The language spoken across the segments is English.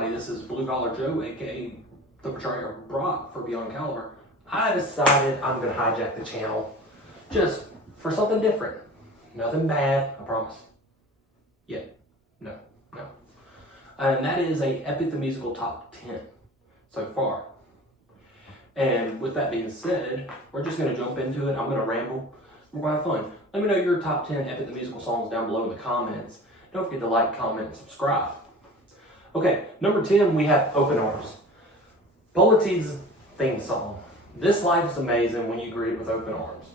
everybody. This is Blue Collar Joe, aka the Betrayer Brock for Beyond Caliber. I decided I'm going to hijack the channel just for something different. Nothing bad, I promise. Yeah, no. And that is a Epic the Musical Top 10 so far. And with that being said, we're just going to jump into it. I'm going to ramble. We're going to have fun. Let me know your top 10 Epic the Musical songs down below in the comments. Don't forget to like, comment, and subscribe. Okay, number 10, we have Open Arms. Polities theme song. This life is amazing when you greet it with open arms.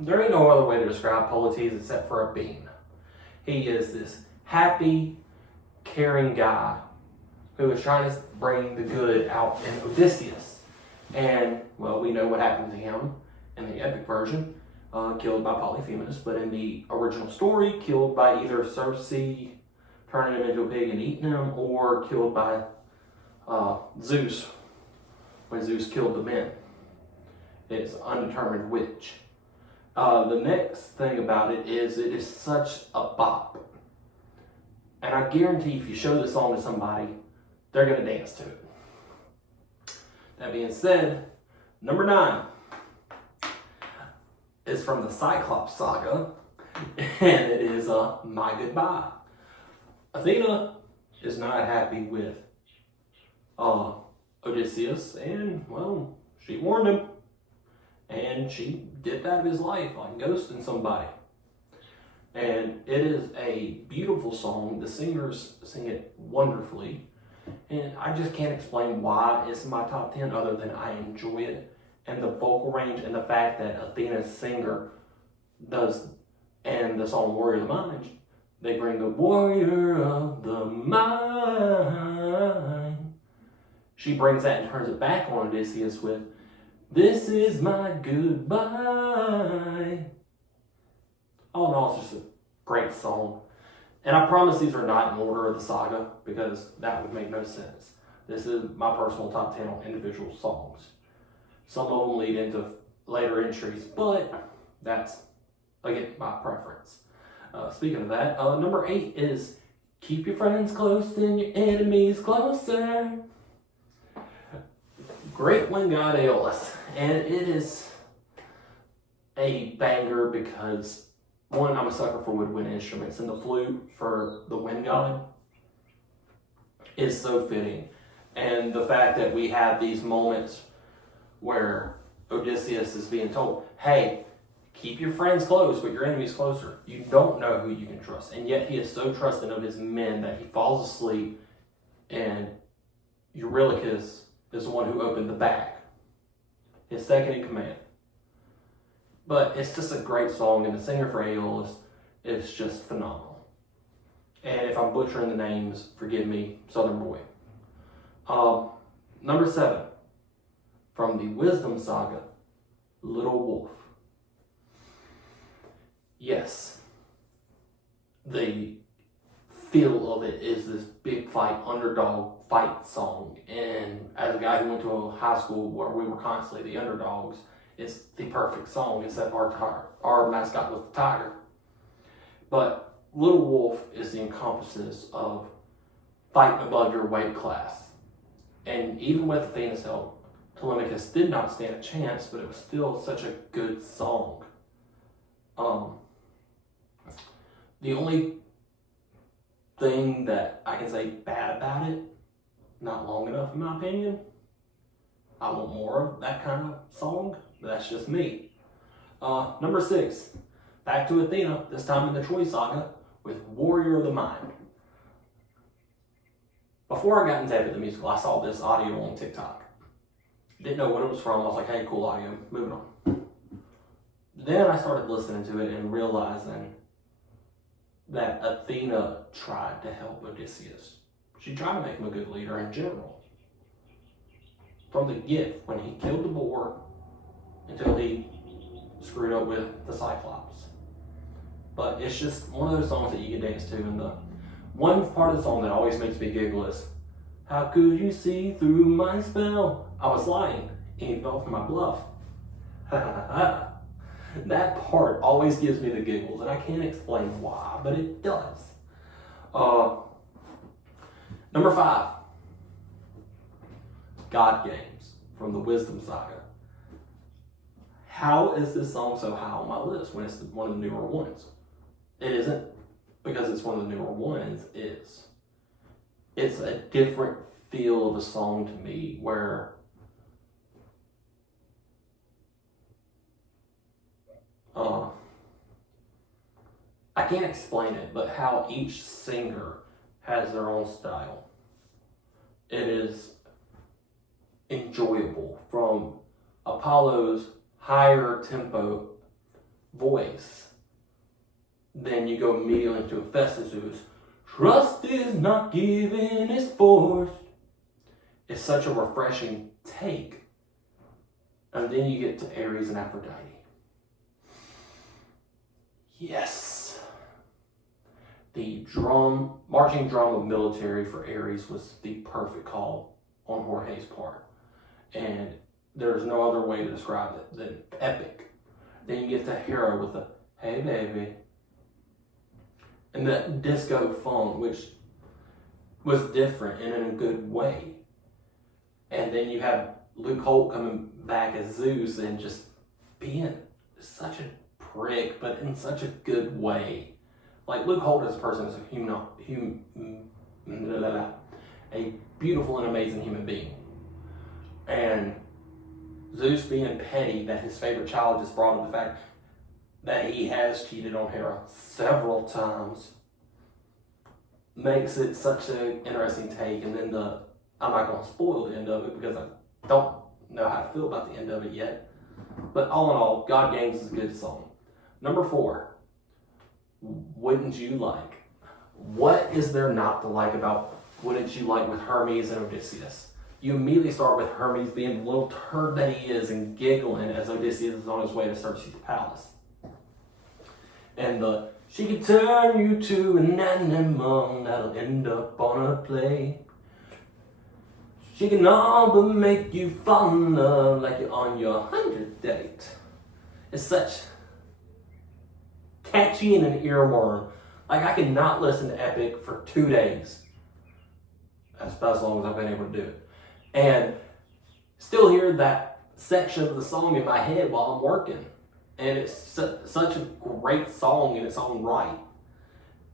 There ain't no other way to describe Polities except for a bean. He is this happy, caring guy who is trying to bring the good out in Odysseus. And, well, we know what happened to him in the epic version, killed by Polyphemus, but in the original story, killed by either Circe turning him into a pig and eating him, or killed by Zeus, when Zeus killed the men. It's undetermined which. The next thing about it is such a bop. And I guarantee if you show this song to somebody, they're going to dance to it. That being said, number 9 is from the Cyclops saga, and it is My Goodbye. Athena is not happy with Odysseus, and, well, she warned him. And she dipped out of his life like ghosting somebody. And it is a beautiful song. The singers sing it wonderfully. And I just can't explain why it's in my top 10 other than I enjoy it. And the vocal range and the fact that Athena's singer does, and the song Warrior of the Mind, they bring the Warrior of the Mind. She brings that and turns it back on Odysseus with, this is my goodbye. All in all, it's just a great song. And I promise these are not in order of the saga because that would make no sense. This is my personal top 10 on individual songs. Some of them lead into later entries, but that's, again, my preference. Speaking of that, number 8 is Keep Your Friends Close and Your Enemies Closer. Great Wind God Aeolus. And it is a banger because, one, I'm a sucker for woodwind instruments, and the flute for the wind god is so fitting. And the fact that we have these moments where Odysseus is being told, hey, keep your friends close, but your enemies closer. You don't know who you can trust. And yet he is so trusting of his men that he falls asleep, and Eurylochus is the one who opened the bag. His second in command. But it's just a great song, and the singer for Aeolus is just phenomenal. And if I'm butchering the names, forgive me, Southern Boy. Number 7, from the Wisdom Saga, Little Wolf. Yes, the feel of it is this big fight, underdog fight song. And as a guy who went to a high school where we were constantly the underdogs, it's the perfect song, except our mascot was the tiger. But Little Wolf is the encompasses of fighting above your weight class. And even with Athena's help, Telemachus did not stand a chance, but it was still such a good song. The only thing that I can say bad about it, not long enough in my opinion. I want more of that kind of song, but that's just me. Number 6, back to Athena, this time in the Troy Saga, with Warrior of the Mind. Before I got into Epic the Musical, I saw this audio on TikTok. Didn't know what it was from. I was like, hey, cool audio, moving on. Then I started listening to it and realizing that Athena tried to help Odysseus. She tried to make him a good leader in general. From the gift, when he killed the boar, until he screwed up with the Cyclops. But it's just one of those songs that you can dance to. And the one part of the song that always makes me giggle is, how could you see through my spell? I was lying, and you fell for my bluff. Ha ha ha. That part always gives me the giggles, and I can't explain why, but it does. Number 5, God Games from the Wisdom Saga. How is this song so high on my list when it's one of the newer ones? It isn't because it's one of the newer ones. It's a different feel of a song to me where I can't explain it, but how each singer has their own style. It is enjoyable from Apollo's higher tempo voice. Then you go immediately into Hephaestus, who's trust is not given, it's forced. It's such a refreshing take. And then you get to Ares and Aphrodite. Yes. The marching drum of military for Ares was the perfect call on Jorge's part. And there's no other way to describe it than epic. Then you get to Hera with the hey baby. And that disco funk, which was different and in a good way. And then you have Luke Holt coming back as Zeus and just being such a prick, but in such a good way. Like, Luke Holt as a person is a beautiful and amazing human being. And Zeus being petty that his favorite child just brought him the fact that he has cheated on Hera several times makes it such an interesting take. And then I'm not going to spoil the end of it because I don't know how to feel about the end of it yet. But all in all, God Games is a good song. Number 4, Wouldn't You Like? What is there not to like about Wouldn't You Like with Hermes and Odysseus? You immediately start with Hermes being the little turd that he is and giggling as Odysseus is on his way to Circe's palace. And she could turn you to an animal that'll end up on a plate. She can all but make you fall in love like you're on your 100th date. It's such catchy and an earworm. Like, I could not listen to Epic for 2 days. That's about as long as I've been able to do it. And still hear that section of the song in my head while I'm working. And it's such a great song in its own right.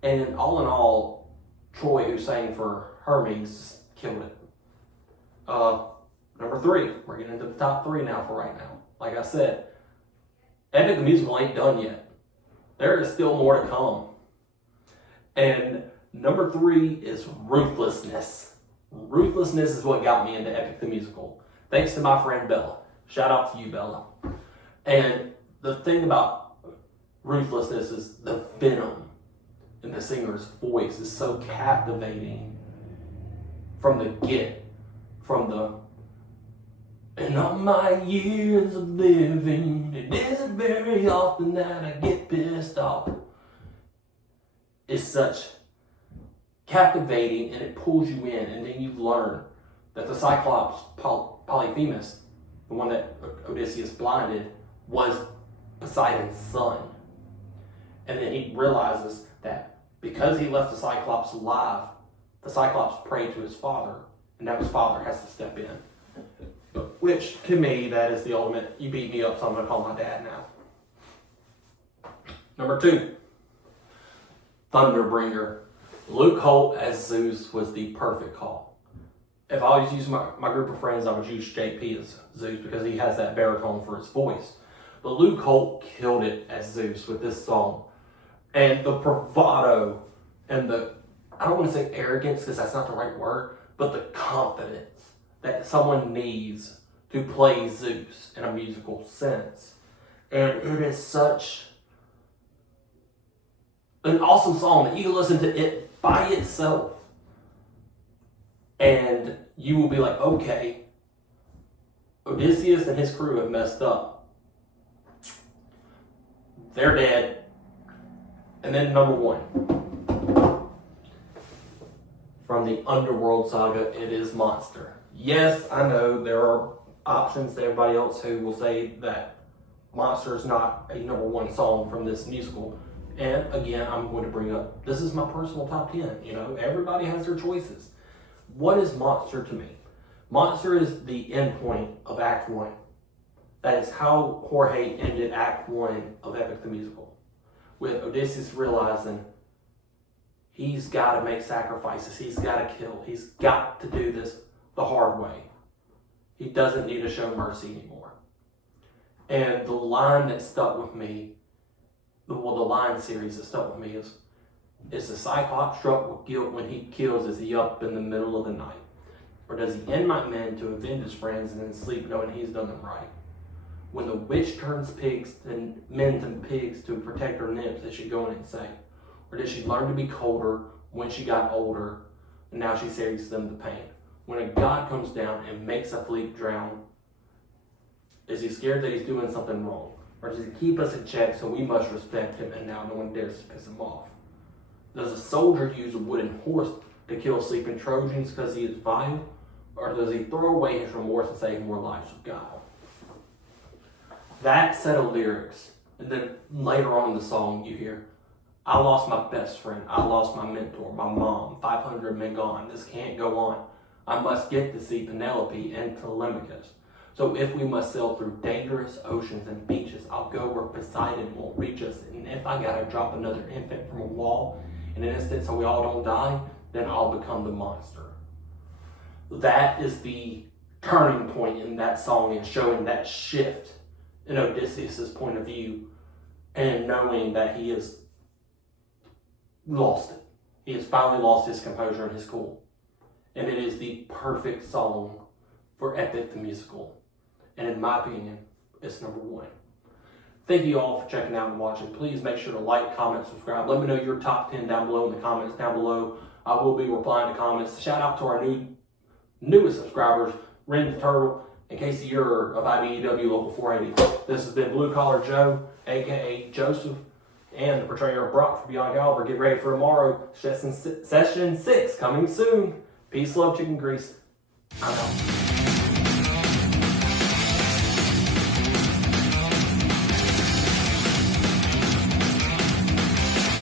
And all in all, Troy, who sang for Hermes, just killed it. Number 3, we're getting into the top 3 now for right now. Like I said, Epic the Musical ain't done yet. There is still more to come. And number 3 is Ruthlessness. Ruthlessness is what got me into Epic the Musical. Thanks to my friend Bella. Shout out to you, Bella. And the thing about Ruthlessness is the venom in the singer's voice is so captivating from the get. From and all my years of living, it isn't very often that I get pissed off. It's such captivating and it pulls you in, and then you learn that the Cyclops Polyphemus, the one that Odysseus blinded, was Poseidon's son. And then he realizes that because he left the Cyclops alive, the Cyclops prayed to his father, and now his father has to step in. Which, to me, that is the ultimate, you beat me up, so I'm going to call my dad now. Number 2, Thunderbringer. Luke Holt as Zeus was the perfect call. If I was using my group of friends, I would use JP as Zeus because he has that baritone for his voice. But Luke Holt killed it as Zeus with this song. And the bravado and I don't want to say arrogance because that's not the right word, but the confidence that someone needs to play Zeus in a musical sense. And it is such an awesome song that you can listen to it by itself and you will be like, okay, Odysseus and his crew have messed up. They're dead. And then number 1. From the Underworld Saga, it is Monster. Yes, I know there are options to everybody else who will say that Monster is not a number 1 song from this musical. And again, I'm going to bring up, this is my personal top 10. You know, everybody has their choices. what is Monster to me? Monster is the end point of Act 1. That is how Jorge ended Act 1 of Epic the Musical. With Odysseus realizing he's got to make sacrifices, he's got to kill, he's got to do this the hard way. He doesn't need to show mercy anymore. And the line that stuck with me, the line series that stuck with me is the Cyclops struck with guilt when he kills, is he up in the middle of the night? Or does he end my men to avenge his friends and then sleep knowing he's done them right? When the witch turns pigs and men to pigs to protect her nymphs, is she going insane? Or did she learn to be colder when she got older and now she saves them the pain? When a god comes down and makes a fleet drown, is he scared that he's doing something wrong? Or does he keep us in check so we must respect him and now no one dares to piss him off? Does a soldier use a wooden horse to kill sleeping Trojans because he is vile? Or does he throw away his remorse and save more lives with guile? That set of lyrics, and then later on in the song you hear, I lost my best friend, I lost my mentor, my mom, 500 men gone, this can't go on. I must get to see Penelope and Telemachus. So if we must sail through dangerous oceans and beaches, I'll go where Poseidon won't reach us. And if I gotta drop another infant from a wall in an instant so we all don't die, then I'll become the monster. That is the turning point in that song and showing that shift in Odysseus' point of view and knowing that he has lost it. He has finally lost his composure and his cool. And it is the perfect song for Epic the Musical. And in my opinion, it's number 1. Thank you all for checking out and watching. Please make sure to like, comment, subscribe. Let me know your top 10 down below in the comments down below. I will be replying to comments. Shout out to our newest subscribers, Ren the Turtle, and Casey Ure of IBEW Local 480. This has been Blue Collar Joe, aka Joseph, and the portrayer of Brock for Beyond Caliber. Get ready for tomorrow. Session 6 coming soon. Peace, love, chicken grease. I'm out.